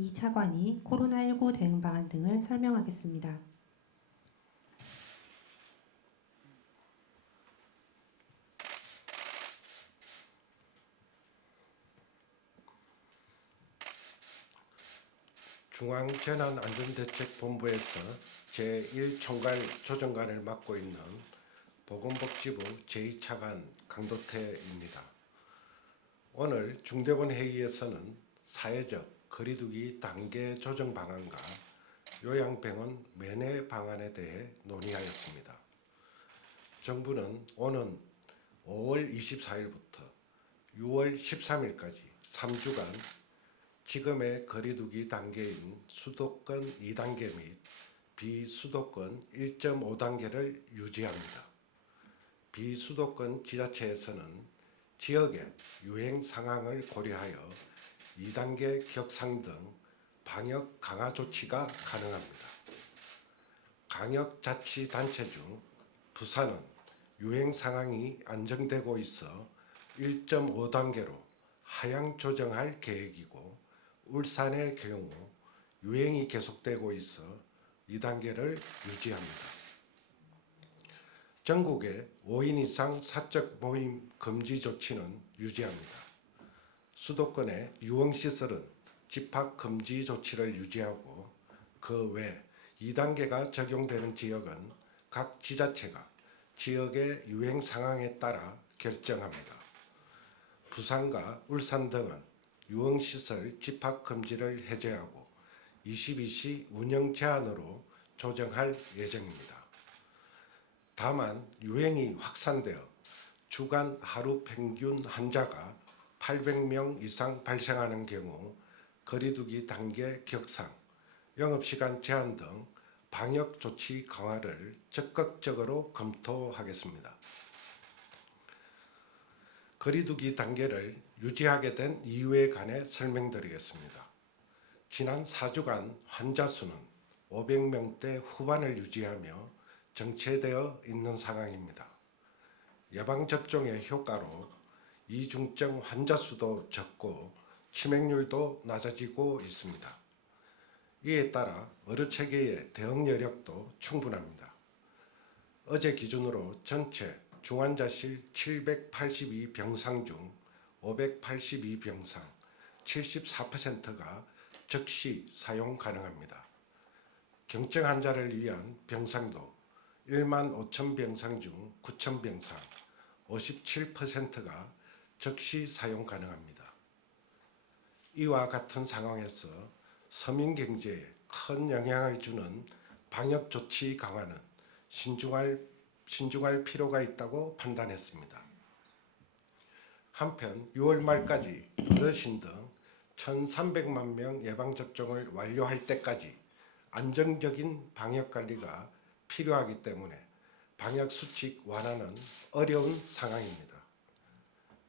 제2차관이 코로나19 대응 방안 등을 설명하겠습니다. 중앙재난안전대책본부에서 제1총괄 조정관을 맡고 있는 보건복지부 제2차관 강도태입니다. 오늘 중대본 회의에서는 사회적 거리두기 단계 조정 방안과 요양병원 면회 방안에 대해 논의하였습니다. 정부는 오는 5월 24일부터 6월 13일까지 3주간 지금의 거리두기 단계인 수도권 2단계 및 비수도권 1.5단계를 유지합니다. 비수도권 지자체에서는 지역의 유행 상황을 고려하여 2단계 격상 등 방역 강화 조치가 가능합니다. 광역자치단체 중 부산은 유행 상황이 안정되고 있어 1.5단계로 하향 조정할 계획이고, 울산의 경우 유행이 계속되고 있어 2단계를 유지합니다. 전국의 5인 이상 사적 모임 금지 조치는 유지합니다. 수도권의 유흥시설은 집합 금지 조치를 유지하고, 그 외 2단계가 적용되는 지역은 각 지자체가 지역의 유행 상황에 따라 결정합니다. 부산과 울산 등은 유흥시설 집합금지를 해제하고 22시 운영 제한으로 조정할 예정입니다. 다만 유행이 확산되어 주간 하루 평균 환자가 800명 이상 발생하는 경우 거리두기 단계 격상, 영업시간 제한 등 방역 조치 강화를 적극적으로 검토하겠습니다. 거리두기 단계를 유지하게 된 이유에 관해 설명드리겠습니다. 지난 4주간 환자 수는 500명대 후반을 유지하며 정체되어 있는 상황입니다. 예방접종의 효과로 이중증 환자 수도 적고 치명률도 낮아지고 있습니다. 이에 따라 의료체계의 대응 여력도 충분합니다. 어제 기준으로 전체 중환자실 782병상 중 582병상 74%가 즉시 사용 가능합니다. 경증 환자를 위한 병상도 1만 5천 병상 중 9천 병상 57%가 즉시 사용 가능합니다. 이와 같은 상황에서 서민 경제에 큰 영향을 주는 방역 조치 강화는 신중할 필요가 있다고 판단했습니다. 한편 6월 말까지 어르신 등 1,300만 명 예방접종을 완료할 때까지 안정적인 방역관리가 필요하기 때문에 방역수칙 완화는 어려운 상황입니다.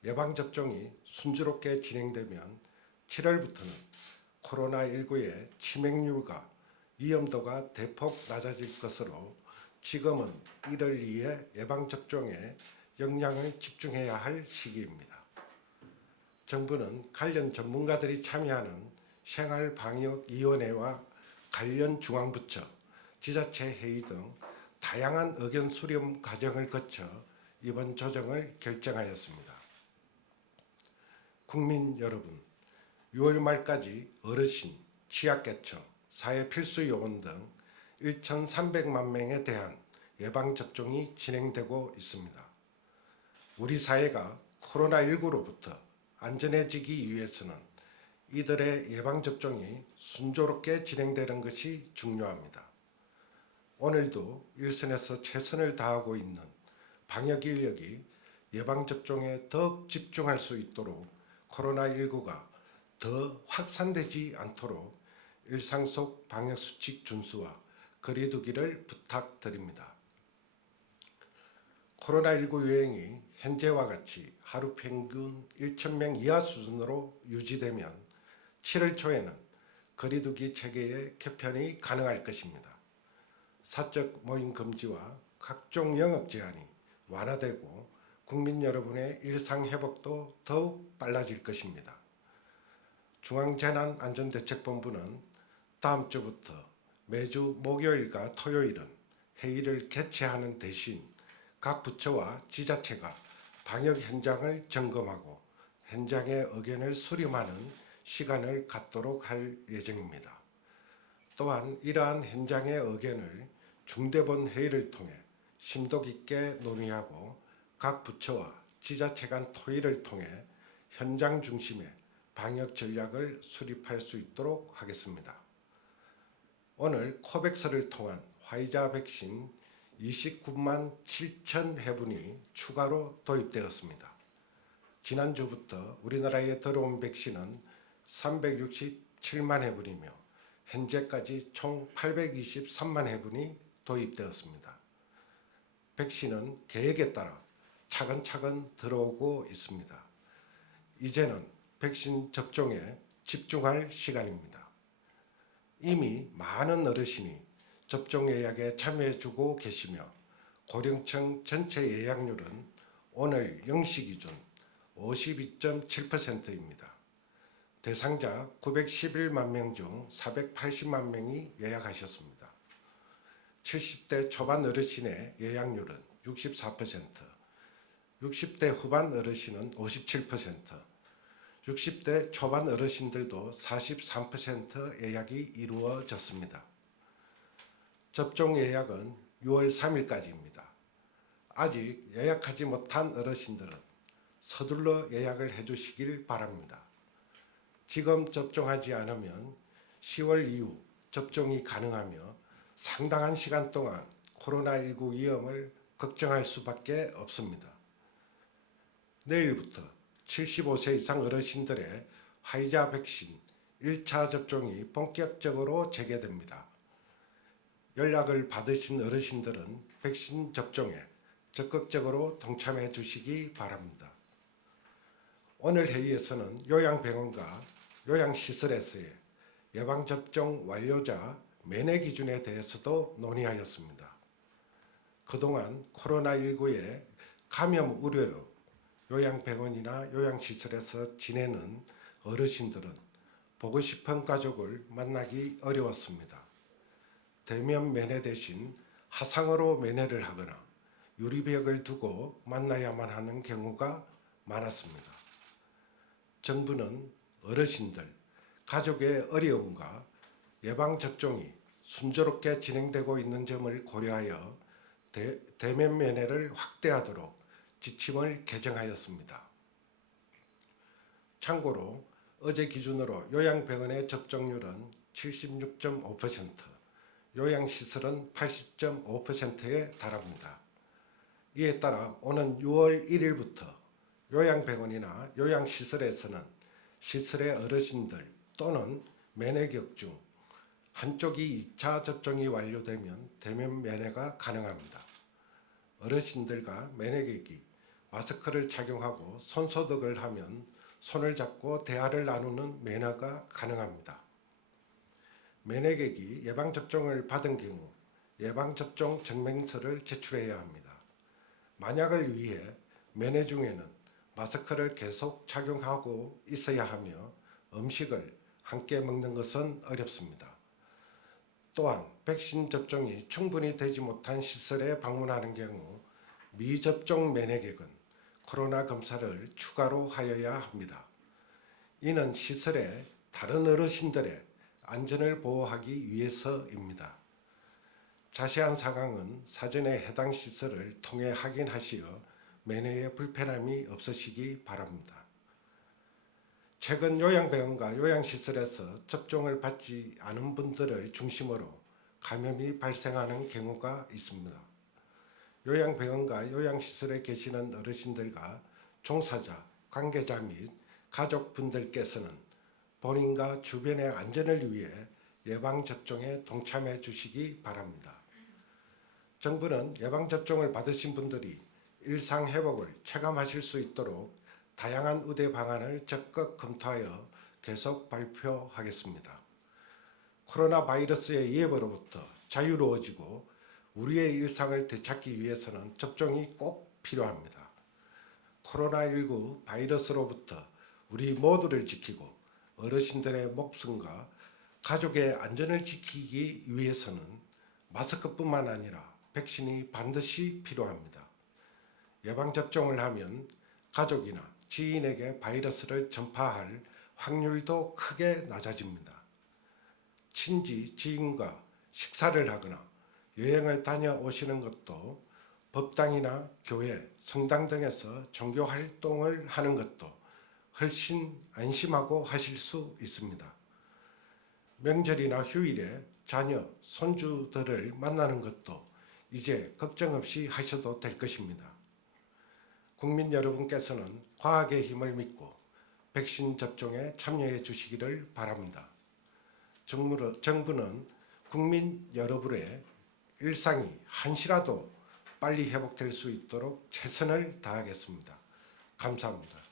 예방접종이 순조롭게 진행되면 7월부터는 코로나19의 치명률과 위험도가 대폭 낮아질 것으로 지금은 이를 위해 예방접종에 역량을 집중해야 할 시기입니다. 정부는 관련 전문가들이 참여하는 생활방역위원회와 관련 중앙부처, 지자체 회의 등 다양한 의견 수렴 과정을 거쳐 이번 조정을 결정하였습니다. 국민 여러분, 6월 말까지 어르신, 취약계층, 사회필수요원 등 1,300만 명에 대한 예방접종이 진행되고 있습니다. 우리 사회가 코로나19로부터 안전해지기 위해서는 이들의 예방접종이 순조롭게 진행되는 것이 중요합니다. 오늘도 일선에서 최선을 다하고 있는 방역인력이 예방접종에 더욱 집중할 수 있도록 코로나19가 더 확산되지 않도록 일상 속 방역수칙 준수와 거리두기를 부탁드립니다. 코로나19 유행이 현재와 같이 하루 평균 1,000명 이하 수준으로 유지되면 7월 초에는 거리두기 체계의 개편이 가능할 것입니다. 사적 모임 금지와 각종 영업 제한이 완화되고 국민 여러분의 일상 회복도 더욱 빨라질 것입니다. 중앙재난안전대책본부는 다음 주부터 매주 목요일과 토요일은 회의를 개최하는 대신 각 부처와 지자체가 방역 현장을 점검하고 현장의 의견을 수렴하는 시간을 갖도록 할 예정입니다. 또한 이러한 현장의 의견을 중대본 회의를 통해 심도 깊게 논의하고 각 부처와 지자체 간 토의를 통해 현장 중심의 방역 전략을 수립할 수 있도록 하겠습니다. 오늘 코백스를 통한 화이자 백신 29만 7천 회분이 추가로 도입되었습니다. 지난주부터 우리나라에 들어온 백신은 367만 회분이며 현재까지 총 823만 회분이 도입되었습니다. 백신은 계획에 따라 차근차근 들어오고 있습니다. 이제는 백신 접종에 집중할 시간입니다. 이미 많은 어르신이 접종 예약에 참여해주고 계시며 고령층 전체 예약률은 오늘 0시 기준 52.7%입니다. 대상자 911만 명 중 480만 명이 예약하셨습니다. 70대 초반 어르신의 예약률은 64%, 60대 후반 어르신은 57%, 60대 초반 어르신들도 43% 예약이 이루어졌습니다. 접종 예약은 6월 3일까지입니다. 아직 예약하지 못한 어르신들은 서둘러 예약을 해주시길 바랍니다. 지금 접종하지 않으면 10월 이후 접종이 가능하며 상당한 시간 동안 코로나19 위험을 걱정할 수밖에 없습니다. 내일부터 75세 이상 어르신들의 화이자 백신 1차 접종이 본격적으로 재개됩니다. 연락을 받으신 어르신들은 백신 접종에 적극적으로 동참해 주시기 바랍니다. 오늘 회의에서는 요양병원과 요양시설에서의 예방접종 완료자 면회 기준에 대해서도 논의하였습니다. 그동안 코로나19의 감염 우려로 요양병원이나 요양시설에서 지내는 어르신들은 보고 싶은 가족을 만나기 어려웠습니다. 대면 면회 대신 화상으로 면회를 하거나 유리벽을 두고 만나야만 하는 경우가 많았습니다. 정부는 어르신들, 가족의 어려움과 예방접종이 순조롭게 진행되고 있는 점을 고려하여 대면 면회를 확대하도록 지침을 개정하였습니다. 참고로 어제 기준으로 요양병원의 접종률은 76.5%, 요양시설은 80.5%에 달합니다. 이에 따라 오는 6월 1일부터 요양병원이나 요양시설에서는 시설의 어르신들 또는 면회객 중 한쪽이 2차 접종이 완료되면 대면 면회가 가능합니다. 어르신들과 면회객이 마스크를 착용하고 손소독을 하면 손을 잡고 대화를 나누는 면회가 가능합니다. 면회객이 예방접종을 받은 경우 예방접종 증명서를 제출해야 합니다. 만약을 위해 면회 중에는 마스크를 계속 착용하고 있어야 하며 음식을 함께 먹는 것은 어렵습니다. 또한 백신 접종이 충분히 되지 못한 시설에 방문하는 경우 미접종 면회객은 코로나 검사를 추가로 하여야 합니다. 이는 시설의 다른 어르신들의 안전을 보호하기 위해서입니다. 자세한 사항은 사전에 해당 시설을 통해 확인하시어 면회에 불편함이 없으시기 바랍니다. 최근 요양병원과 요양시설에서 접종을 받지 않은 분들을 중심으로 감염이 발생하는 경우가 있습니다. 요양병원과 요양시설에 계시는 어르신들과 종사자, 관계자 및 가족분들께서는 본인과 주변의 안전을 위해 예방접종에 동참해 주시기 바랍니다. 정부는 예방접종을 받으신 분들이 일상회복을 체감하실 수 있도록 다양한 의대 방안을 적극 검토하여 계속 발표하겠습니다. 코로나 바이러스의 위협으로부터 자유로워지고 우리의 일상을 되찾기 위해서는 접종이 꼭 필요합니다. 코로나19 바이러스로부터 우리 모두를 지키고 어르신들의 목숨과 가족의 안전을 지키기 위해서는 마스크뿐만 아니라 백신이 반드시 필요합니다. 예방접종을 하면 가족이나 지인에게 바이러스를 전파할 확률도 크게 낮아집니다. 친지, 지인과 식사를 하거나 여행을 다녀오시는 것도 법당이나 교회, 성당 등에서 종교 활동을 하는 것도 훨씬 안심하고 하실 수 있습니다. 명절이나 휴일에 자녀, 손주들을 만나는 것도 이제 걱정 없이 하셔도 될 것입니다. 국민 여러분께서는 과학의 힘을 믿고 백신 접종에 참여해 주시기를 바랍니다. 정부는 국민 여러분의 일상이 한시라도 빨리 회복될 수 있도록 최선을 다하겠습니다. 감사합니다.